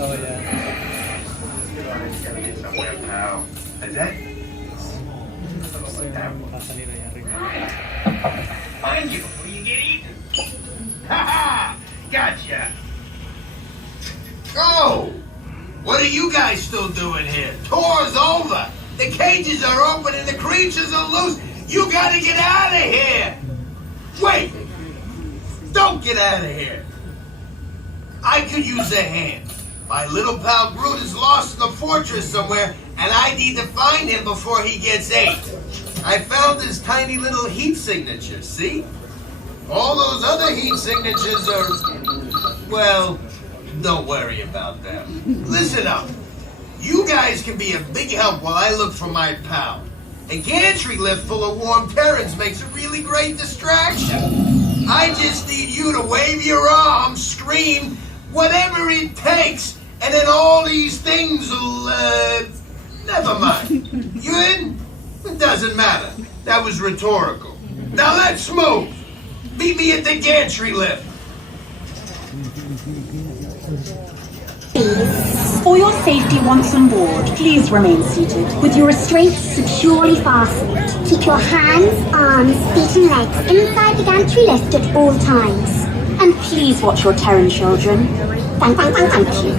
Oh, yeah. Gotta get somewhere, pal. Is that? Find you before you get eaten. Ha ha! Gotcha. Oh! What are you guys still doing here? Tour's over. The cages are open and the creatures are loose. You gotta get out of here. Wait! Don't get out of here. I could use a hand. My little pal Groot is lost in the fortress somewhere, and I need to find him before he gets ate. I found his tiny little heat signature, see? All those other heat signatures are, well, don't worry about them. Listen up. You guys can be a big help while I look for my pal. A gantry lift full of warm terrans makes a really great distraction. I just need you to wave your arms, scream, whatever it takes, and then all these things will, never mind. You in? It doesn't matter. That was rhetorical. Now let's move. Meet me at the gantry lift. For your safety once on board, please remain seated with your restraints securely fastened. Keep your hands, arms, feet and legs inside the gantry lift at all times. And please watch your Terran children. Thank you.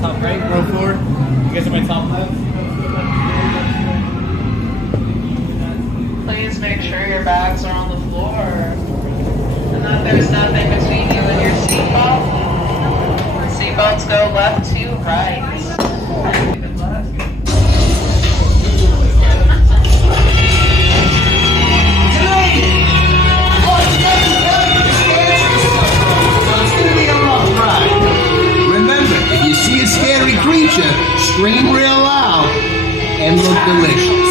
Top right, row 4. You guys are my top left. Please make sure your bags are on the floor and that there's nothing between you and your seatbelt. Seatbelts go left to right. Good luck. Remember, if you see a scary creature, scream real loud and look delicious.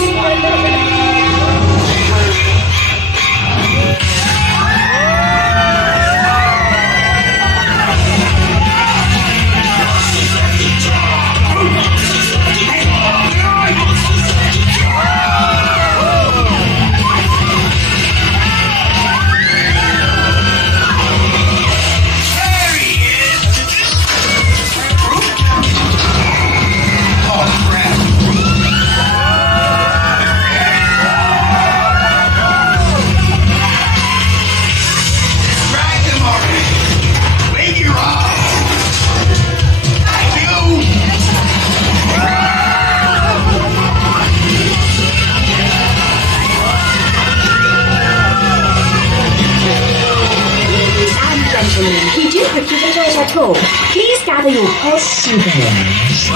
We do hope you've enjoyed our tour. Please gather your purse souvenirs.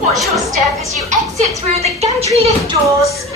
Watch your step as you exit through the gantry lift doors.